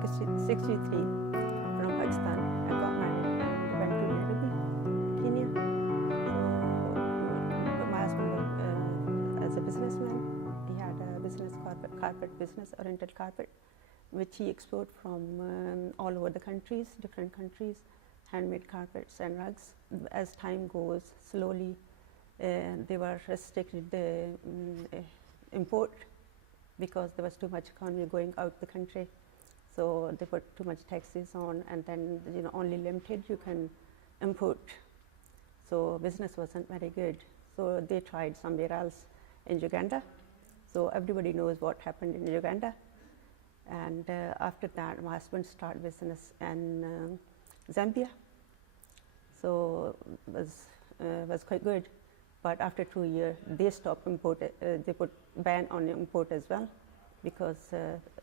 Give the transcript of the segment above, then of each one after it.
1963 from Pakistan. I got married and went to Nairobi, Kenya. So my husband was as a businessman. He had a business, carpet business, oriental carpet, which he exported from all over the countries, different countries, handmade carpets and rugs. As time goes, slowly they were restricted the import because there was too much economy going out the country. So they put too much taxes on, and then only limited you can import. So business wasn't very good. So they tried somewhere else in Uganda. So everybody knows what happened in Uganda. And after that, my husband started business in Zambia. So was quite good. But after 2 years, they stopped import. They put ban on import as well, because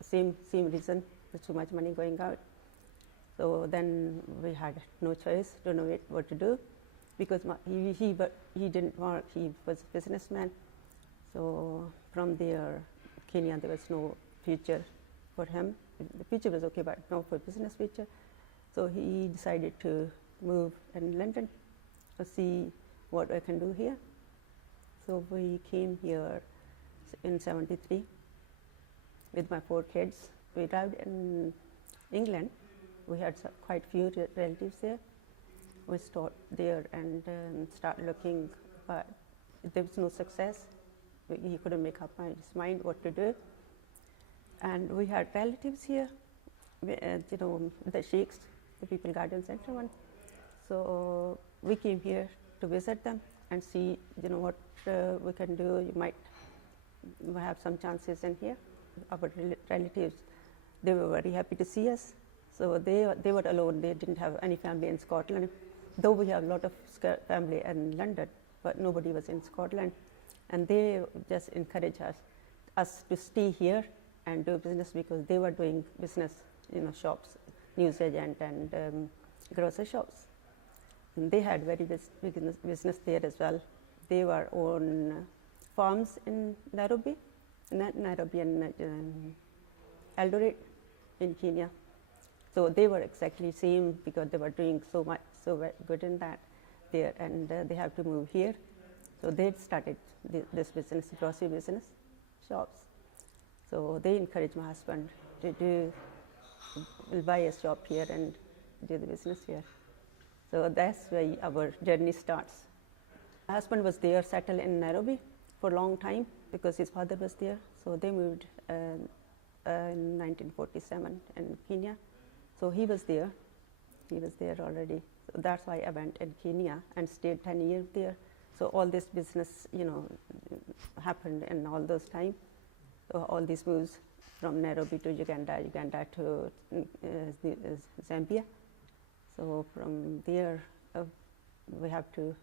same reason. There's too much money going out. So then we had no choice to know what to do, because he didn't work. He was a businessman. So from there, Kenya, there was no future for him. The future was okay, but no for business future. So he decided to move in London to see what I can do here. So we came here in '73 with my 4 kids. We arrived in England. We had quite few relatives there. We stopped there and started looking, but there was no success. He couldn't make up his mind what to do. And we had relatives here, the Sheikhs, the People Garden Center one. So we came here to visit them and see, what we can do. You might have some chances in here. Our relatives, they were very happy to see us. So they were alone. They didn't have any family in Scotland, though we have a lot of family in London, but nobody was in Scotland. And they just encouraged us to stay here and do business, because they were doing business, shops, news agent and grocery shops. And they had very big business there as well. They were on farms in Nairobi and Eldoret in Kenya. So they were exactly same, because they were doing so good in that there, and they have to move here. So they started this business, grocery business, shops. So they encouraged my husband to buy a shop here and do the business here. So that's where our journey starts. My husband was there, settled in Nairobi for a long time, because his father was there. So they moved in 1947 in Kenya. So he was there already. So that's why I went in Kenya and stayed 10 years there. So all this business, happened in all those time. So all these moves from Nairobi to Uganda to Zambia. So from there, we have to,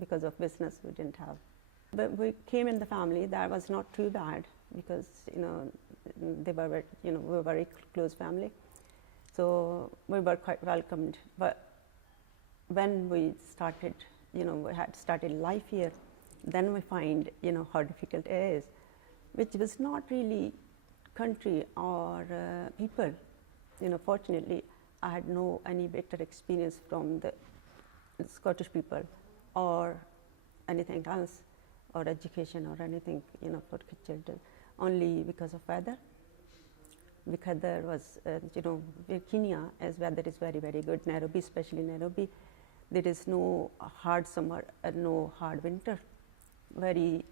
because of business, we didn't have. But we came in the family. That was not too bad, because they were we were very close family. So we were quite welcomed. But when we started, we had started life here, then we find, how difficult it is, which was not really country or people. Fortunately, I had any better experience from the Scottish people or anything else, or education or anything, for children, only because of weather. Because there was, Kenya, as weather is very, very good. Nairobi, especially Nairobi, there is no hard summer and no hard winter. Very,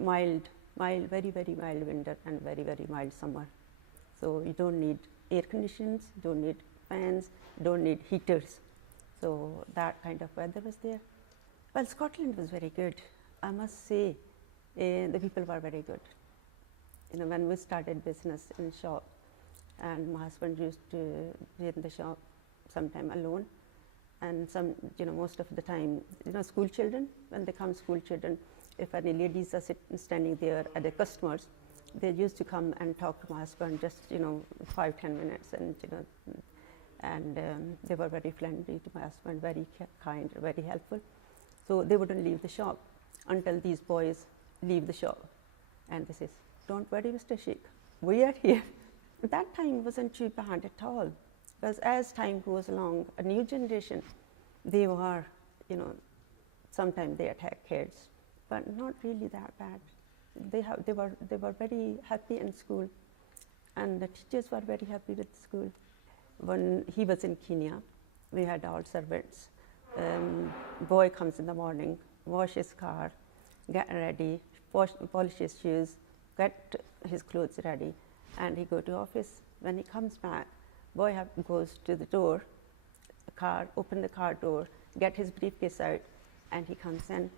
mild, very, very mild winter and very, very mild summer. So you don't need air conditions, don't need fans, don't need heaters. So that kind of weather was there. Well, Scotland was very good. I must say, the people were very good. When we started business in shop, and my husband used to be in the shop sometime alone, and most of the time, school children, when they come, school children, if any ladies are standing there at the customers, they used to come and talk to my husband just 5-10 minutes, and they were very friendly to my husband, very kind, very helpful. So they wouldn't leave the shop until these boys leave the shop, and this is don't worry, Mr. Sheikh, we are here. That time wasn't too bad at all, because as time goes along, a new generation, they were, sometimes they attack kids, but not really that bad. They were very happy in school, and the teachers were very happy with school. When he was in Kenya, we had all servants. Boy comes in the morning, wash his car, get ready, polish his shoes, get his clothes ready, and he go to office. When he comes back, boy goes to the door, open the car door, get his briefcase out, and he comes in.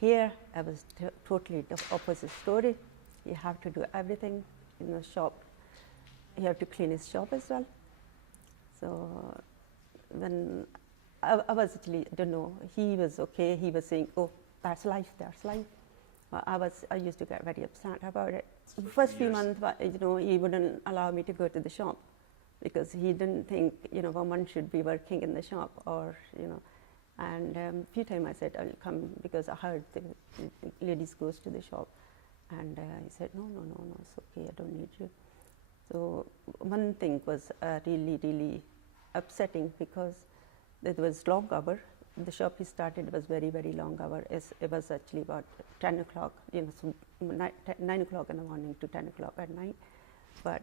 Here, I was totally the opposite story. You have to do everything in the shop. You have to clean his shop as well. So when I was actually, don't know, he was okay. He was saying, "Oh, that's life, that's life." I used to get very upset about it. So the first few months, he wouldn't allow me to go to the shop because he didn't think, woman should be working in the shop, or, And a few times I said, I'll come, because I heard the ladies goes to the shop. And he said, no, it's okay, I don't need you. So one thing was really, really upsetting, because it was long hour. The shop he started was very, very long hour. It was actually about 10 o'clock, so 9 o'clock in the morning to 10 o'clock at night. But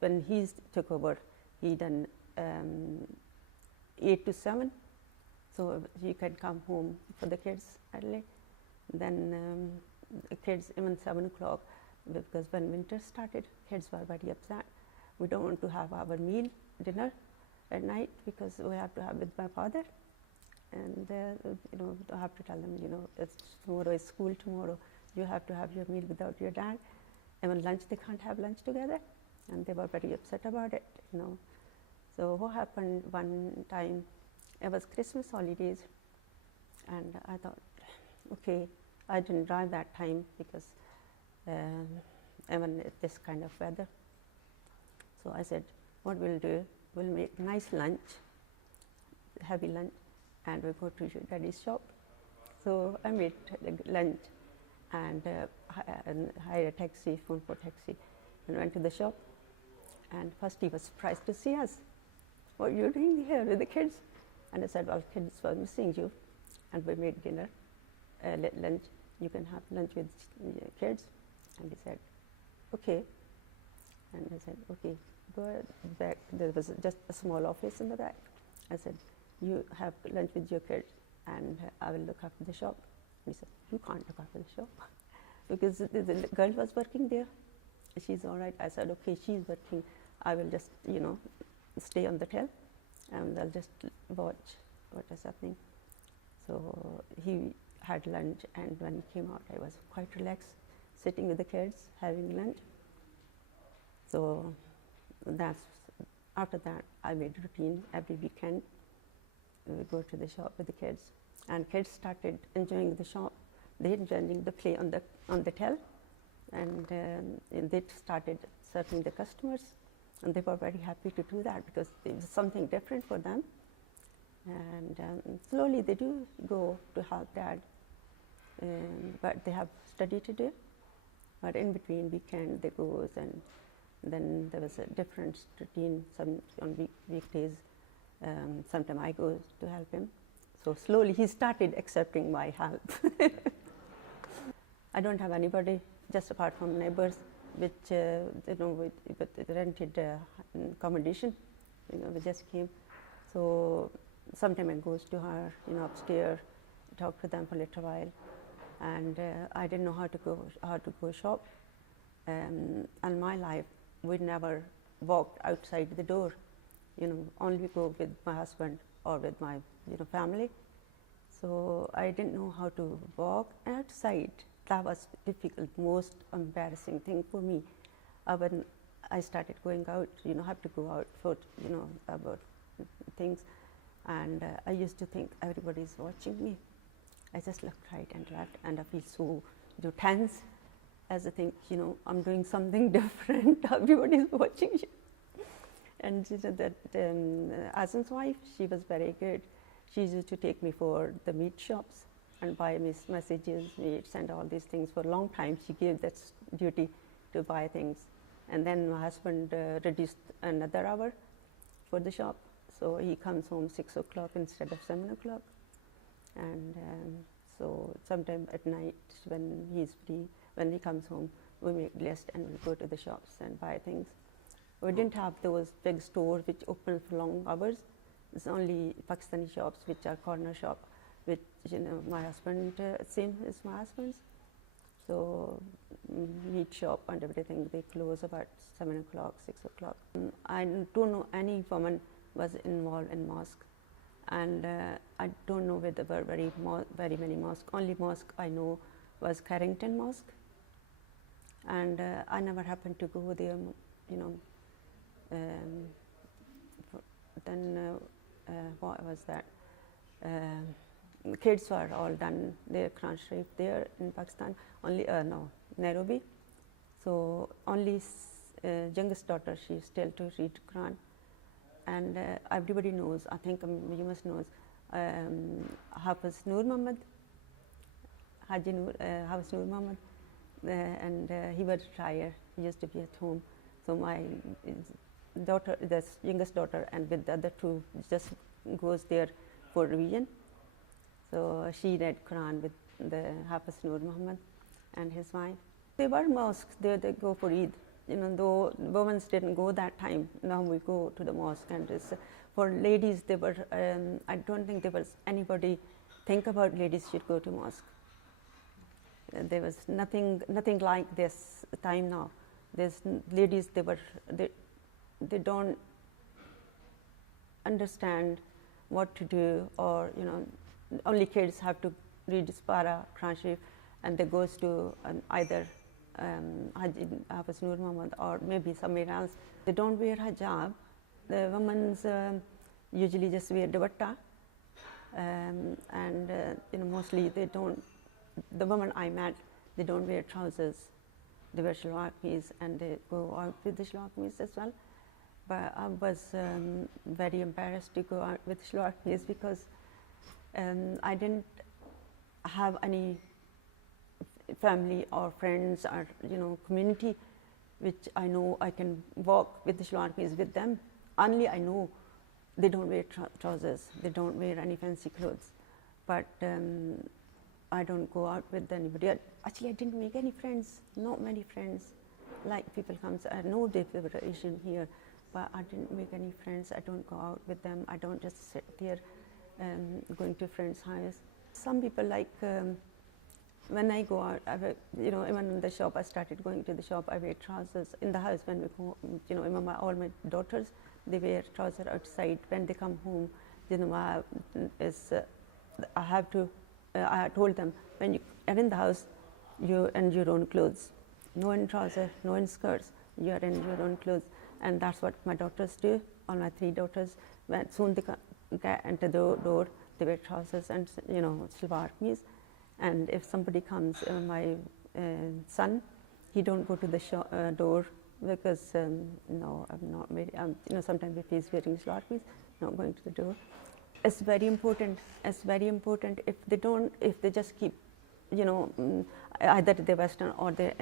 when he took over, he done 8 to 7. So you can come home for the kids early. Then the kids, even 7 o'clock, because when winter started, kids were very upset. We don't want to have our dinner at night, because we have to have with my father. And I have to tell them, tomorrow is school tomorrow. You have to have your meal without your dad. Even lunch, they can't have lunch together. And they were very upset about it, So what happened one time, it was Christmas holidays, and I thought, okay, I didn't drive that time, because even this kind of weather. So I said, what we'll do, we'll make nice lunch, heavy lunch, and we'll go to daddy's shop. So I made lunch and hired a taxi, phone for taxi, and went to the shop. And first he was surprised to see us. What are you doing here with the kids? And I said, well, kids were missing you. And we made dinner, lunch. You can have lunch with your kids. And he said, okay. And I said, okay, go back. There was just a small office in the back. I said, you have lunch with your kids, and I will look after the shop. And he said, you can't look after the shop. Because the girl was working there. She's all right. I said, okay, she's working. I will just, stay on the till, and I'll just watch what is happening. So he had lunch, and when he came out, I was quite relaxed, sitting with the kids, having lunch. So after that, I made routine every weekend. We go to the shop with the kids, and kids started enjoying the shop. They enjoying the play on the till, and they started serving the customers, and they were very happy to do that, because it was something different for them. And slowly they do go to help dad, but they have study to do. But in between weekend they goes, and then there was a different routine. Some on weekdays, sometimes I go to help him. So slowly he started accepting my help. I don't have anybody, just apart from neighbors, which with rented accommodation. We just came. So sometimes I goes to her, upstairs, talk to them for a little while, and I didn't know how to go shop. And my life, we never walked outside the door. Only go with my husband or with my family. So I didn't know how to walk outside. That was difficult, most embarrassing thing for me. When I started going out, have to go out for about things, and I used to think everybody's watching me. I just looked right and left, and I feel so tense, as I think I'm doing something different. Everybody's watching you. And she said that Azan's wife, she was very good. She used to take me for the meat shops and buy me messages, meats, and all these things. For a long time, she gave that duty to buy things. And then my husband reduced another hour for the shop, so he comes home 6 o'clock instead of 7 o'clock. And so sometime at night when he's free, when he comes home, we make list and we go to the shops and buy things. We didn't have those big stores which open for long hours. It's only Pakistani shops which are corner shop, which my husband, same as my husband's. So meat shop and everything, they close about 7 o'clock, 6 o'clock. I don't know any woman was involved in mosque, and I don't know whether there were very many mosques. Only mosque I know was Carrington Mosque, and I never happened to go there, then what was that? Kids were all done their Quran Sharif there in Pakistan, only Nairobi. So only youngest daughter, she still to read Quran, and everybody knows, I think you must know, Hafiz Nur Muhammad, Haji Nur, Hafiz Nur Muhammad, and he was retired, he used to be at home. So my daughter, the youngest daughter, and with the other two just goes there for revision. So she read Quran with the Hafiz Nur Muhammad and his wife. There were mosques there, they go for Eid. Though women didn't go that time, now we go to the mosque. And for ladies, there were, I don't think there was anybody think about ladies should go to mosque. There was nothing like this time now. There's ladies, they don't understand what to do, or only kids have to read Spara, Quran Sharif, and they goes to either Hafiz Nur Muhammad or maybe somewhere else. They don't wear hijab. The women's usually just wear dupatta, and mostly they don't. The women I met, they don't wear trousers. They wear shalwar kameez, and they go out with the shalwar kameez as well. But I was very embarrassed to go out with shalwar kameez because I didn't have any family or friends or community which I know I can walk with the shalwar kameez with them. Only I know they don't wear trousers, they don't wear any fancy clothes, but I don't go out with anybody. Actually, I didn't make any friends, not many friends. Like people comes, I know they were Asian here, but I didn't make any friends. I don't go out with them. I don't just sit there going to friends' house. Some people like, when I go out, even in the shop, I started going to the shop, I wear trousers. In the house, when we go, even all my daughters, they wear trousers outside. When they come home, I have to, I told them, when you are in the house, you're in your own clothes. No in trousers, no in skirts, you are in your own clothes. And that's what my daughters do, all my 3 daughters. When soon they enter the door, they wear trousers and shalwar kameez. And if somebody comes, my son, he don't go to the door because no, I'm not very. Sometimes if he's wearing shalwar kameez, not going to the door. It's very important. It's very important. If they just keep, either the Western or the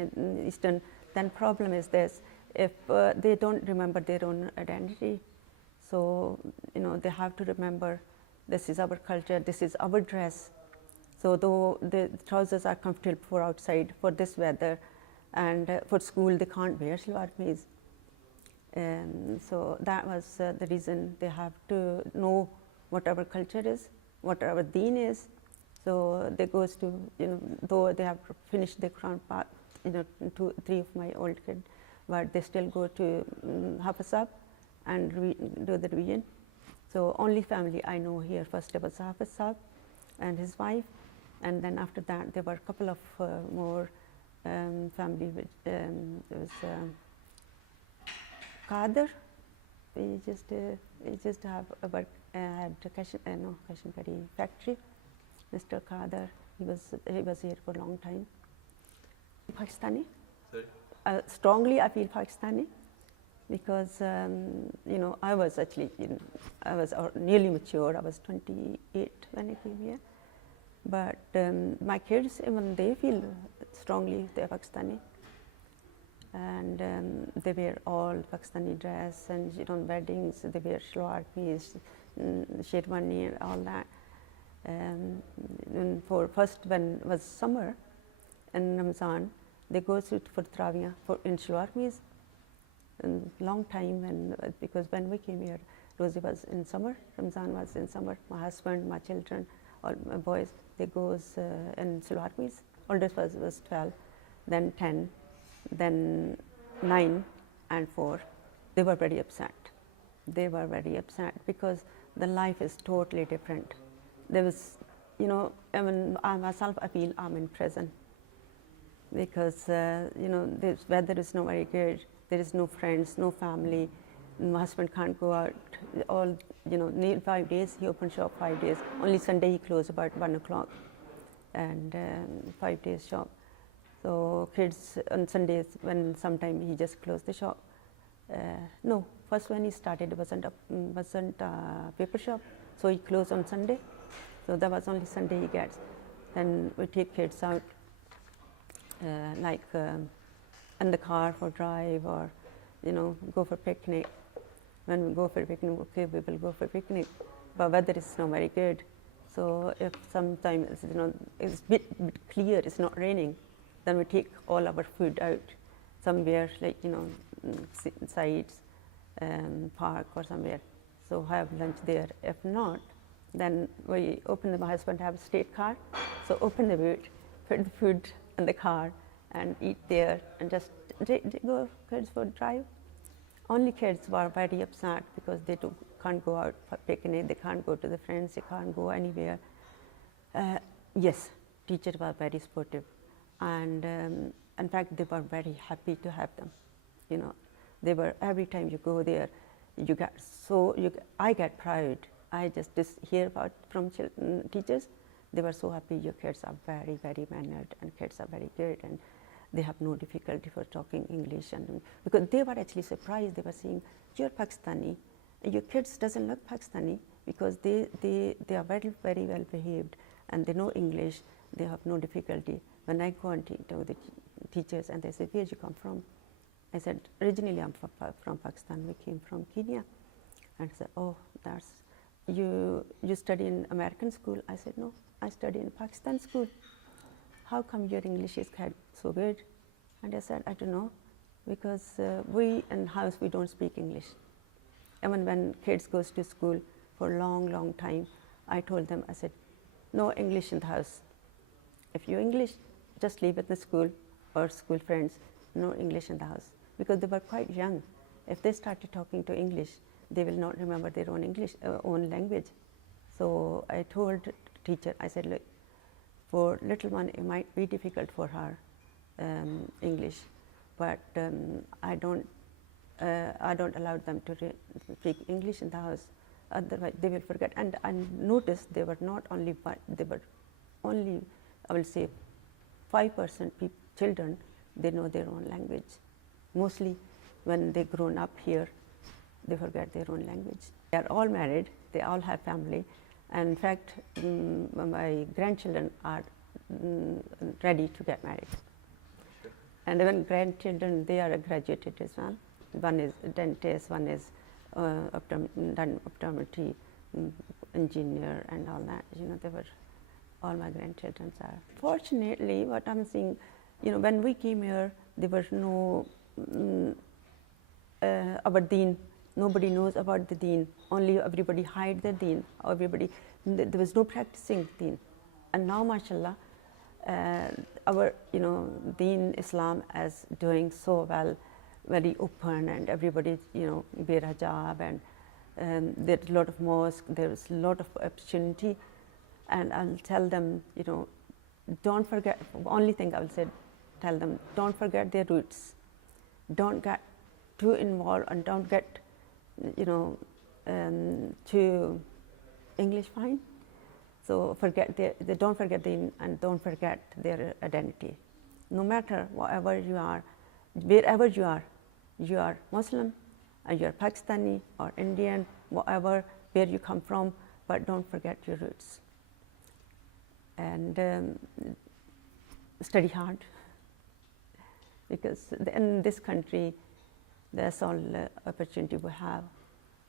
Eastern, then problem is this: if they don't remember their own identity, so they have to remember this is our culture, this is our dress. So though the trousers are comfortable for outside, for this weather, and for school they can't wear shalwar kameez. So that was the reason they have to know what our culture is, what our deen is. So they goes to, though they have finished the Quran part, 2, 3 of my old kids, but they still go to Hafiz Sahib and do the revision. So only family I know here, first there was Hafiz Sahib and his wife, and then after that there were a couple of more family, which there was Qadir. We just have a work, had Kashmiri factory. Mr. Qadir, he was here for a long time. Pakistani. Sorry? Strongly I feel Pakistani because I was actually I was nearly mature. I was 28 when I came here, but my kids, even they feel strongly they're Pakistani. and they wear all Pakistani dress, and on weddings they wear shalwar kameez, sherwani, and all that. And for first, when was summer in Ramzan, they go for Taraweeh in shalwar kameez. And long time, and because when we came here, Rosie was in summer, Ramzan was in summer. My husband, my children, all my boys, they goes in shalwar kameez. Oldest was 12, then 10, then 9 and 4. They were very upset. They were very upset because the life is totally different. There was, even I myself, I feel I'm in prison because, the weather is not very good. There is no friends, no family. My husband can't go out. All, near 5 days, he opened shop 5 days. Only Sunday he closed about 1 o'clock, and 5 days shop. So kids on Sundays, when sometime he just closed the shop. No, first when he started, it wasn't a paper shop, so he closed on Sunday. So that was only Sunday he gets. Then we take kids out, in the car for drive, or go for picnic. When we go for picnic, okay, we will go for picnic, but weather is not very good. So if sometimes it's bit clear, it's not raining, then we take all our food out somewhere, like sides, park or somewhere. So have lunch there. If not, then we open my husband have a state car, so open the boot, put the food in the car, and eat there, and just go kids for drive. Only kids were very upset because they can't go out for picnic, they can't go to the friends, they can't go anywhere. Yes, teachers were very supportive, and in fact they were very happy to have them. They were, every time you go there, I get proud. I just hear about from teachers. They were so happy. Your kids are very, very mannered, and kids are very good, and they have no difficulty for talking English. And because they were actually surprised, they were saying, "You're Pakistani, and your kids doesn't look Pakistani because they are very, very well behaved, and they know English. They have no difficulty." When I go and to the teachers, and they say, "Where did you come from?" I said, "Originally I'm from Pakistan. We came from Kenya." And I said, "Oh, that's you study in American school?" I said, "No, I study in Pakistan school. How come your English is so good?" And I said, "I don't know, because we in house we don't speak English. Even when kids goes to school for a long, long time, I told them, I said, no English in the house. If you English, just leave it in the school or school friends. No English in the house." Because they were quite young. If they started talking to English, they will not remember their own English, own language. So I told teacher, I said, "Look, for little one, it might be difficult for her English, but I don't allow them to speak English in the house. Otherwise, they will forget." And I noticed they were not only, but they were only, I will say, 5% children, they know their own language. Mostly, when they grown up here, they forget their own language. They are all married. They all have family. And in fact, my grandchildren are ready to get married. And even grandchildren, they are graduated as well. One is a dentist, one is done optometry engineer and all that. They were, all my grandchildren are. Fortunately, what I'm seeing, when we came here, there was no our deen. Nobody knows about the deen. Only everybody hide the deen. There was no practicing deen. And now, mashallah, our deen Islam is doing so well, very open, and everybody wear hijab, and there's a lot of mosque. There's a lot of opportunity, and I'll tell them, don't forget. Only thing I will say, tell them, don't forget their roots. Don't get too involved, and don't get too English fine. So they don't forget and don't forget their identity. No matter whatever you are, wherever you are Muslim, or you are Pakistani or Indian, whatever, where you come from, but don't forget your roots. And study hard, because in this country, that's all opportunity we have.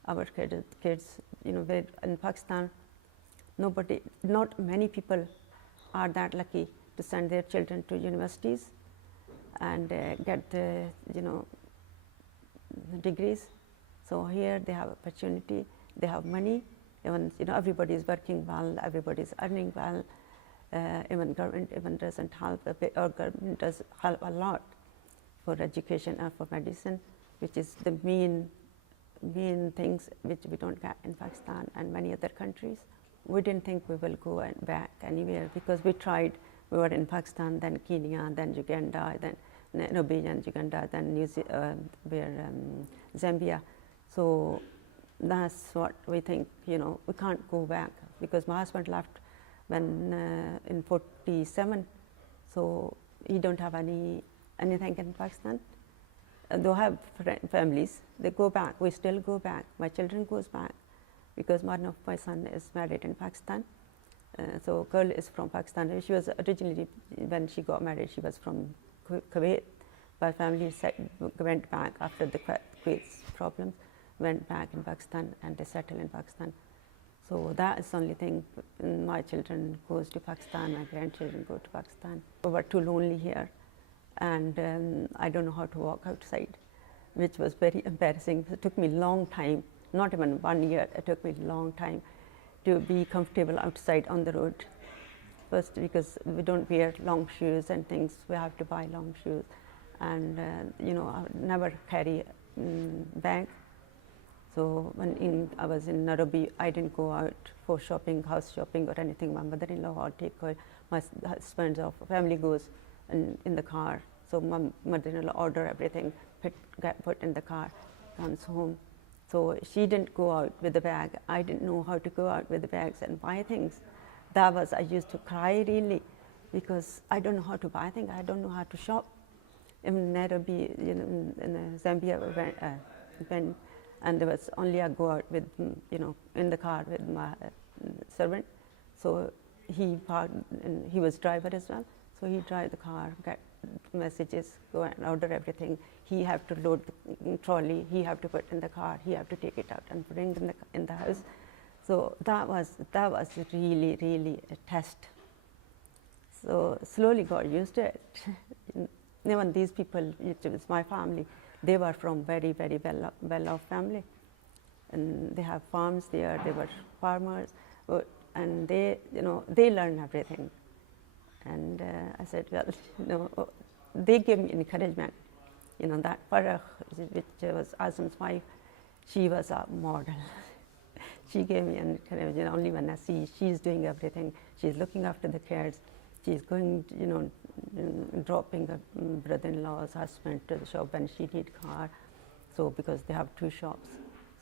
Our kids, where in Pakistan, not many people are that lucky to send their children to universities and get the, degrees. So here they have opportunity, they have money, even, everybody is working well, everybody is earning well, even government even doesn't help a bit, or government does help a lot for education and for medicine, which is the main things which we don't get in Pakistan and many other countries. We didn't think we will go back anywhere because we tried. We were in Pakistan, then Kenya, then Uganda, then Nairobi and Uganda, then Zambia. So that's what we think, we can't go back because my husband left when in 47, so he don't have anything in Pakistan. They have families, they go back, we still go back. My children goes back because one of my son is married in Pakistan. So girl is from Pakistan. She was originally, when she got married, she was from Kuwait. But family went back after the Kuwait's problems, went back in Pakistan and they settled in Pakistan. So that is the only thing. My children goes to Pakistan, my grandchildren go to Pakistan. We were too lonely here, and I don't know how to walk outside, which was very embarrassing. It took me a long time, not even 1 year, it took me a long time to be comfortable outside on the road. First, because we don't wear long shoes and things, we have to buy long shoes. And I never carry bag. So when I was in Nairobi, I didn't go out for shopping, house shopping or anything. My mother-in-law or take her, my husband's family goes in the car. So my mother-in-law order everything, get put in the car, comes home. So she didn't go out with the bag. I didn't know how to go out with the bags and buy things. I used to cry really, because I don't know how to buy things. I don't know how to shop. In Nairobi, in Zambia, when and there was only I go out with, in the car with my servant. So he parked, and he was driver as well. So he drive the car, get messages, go and order everything. He have to load the trolley. He have to put in the car. He have to take it out and bring in the house. So that was really, really a test. So slowly got used to it. Even these people, it was my family, they were from very, very well-off family. And they have farms there, they were farmers, and they learn everything. And I said, well, they gave me encouragement. That Farah, which was Azam's wife, she was a model. She gave me encouragement. Only when I see she's doing everything, she's looking after the kids, she's going, dropping her brother-in-law's husband to the shop when she need car. So because they have 2 shops,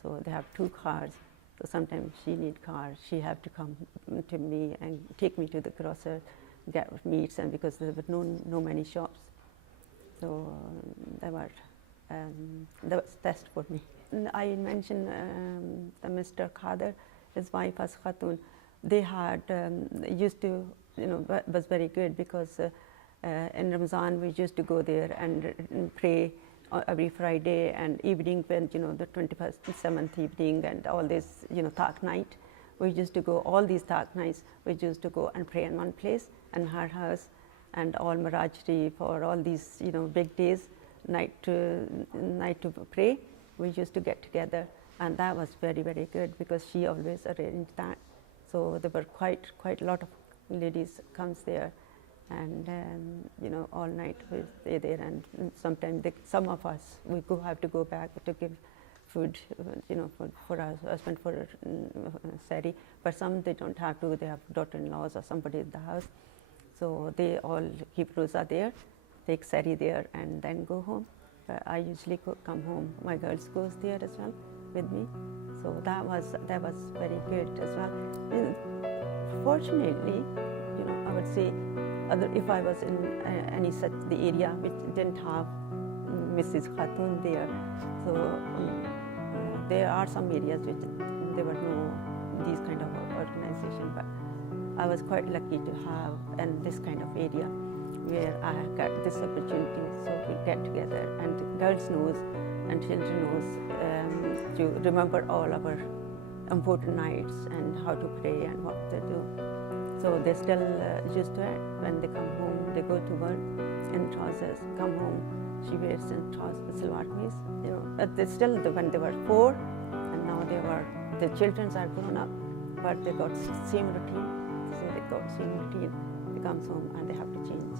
so they have 2 cars. So sometimes she need car, she have to come to me and take me to the grocer, get meats, and because there were no many shops. So that was test for me. And I mentioned the Mr. Khader, his wife was Khatun. They had used to, was very good because in Ramzan we used to go there and pray every Friday and evening when the 21st, 7th evening and all this Taq night. We used to go all these Taq nights. We used to go and pray in one place in her house, and all Marajri for all these big days, night to pray. We used to get together, and that was very, very good because she always arranged that. So there were quite a lot of ladies comes there, and all night we stay there. And sometimes some of us we have to go back to give food, for our husband for sari. But some they don't have to. They have daughter-in-laws or somebody in the house, so they all keep rosa there, take sari there, and then go home. But I usually come home. My girls goes there as well with me. So that was very good as well. And fortunately, I would say, if I was in any such the area which didn't have Mrs. Khatun there, so there are some areas which there were no these kind of organization. But I was quite lucky to have in this kind of area where I got this opportunity, so we get together, and the girls knows and children knows to remember all our important nights and how to pray and what to do. So they still used to it. When they come home, they go to work in trousers, come home, she wears in trousers, salwar kameez, But they still, when they were 4, and now the children are grown up, but they got same routine. So they got same routine. They comes home and they have to change.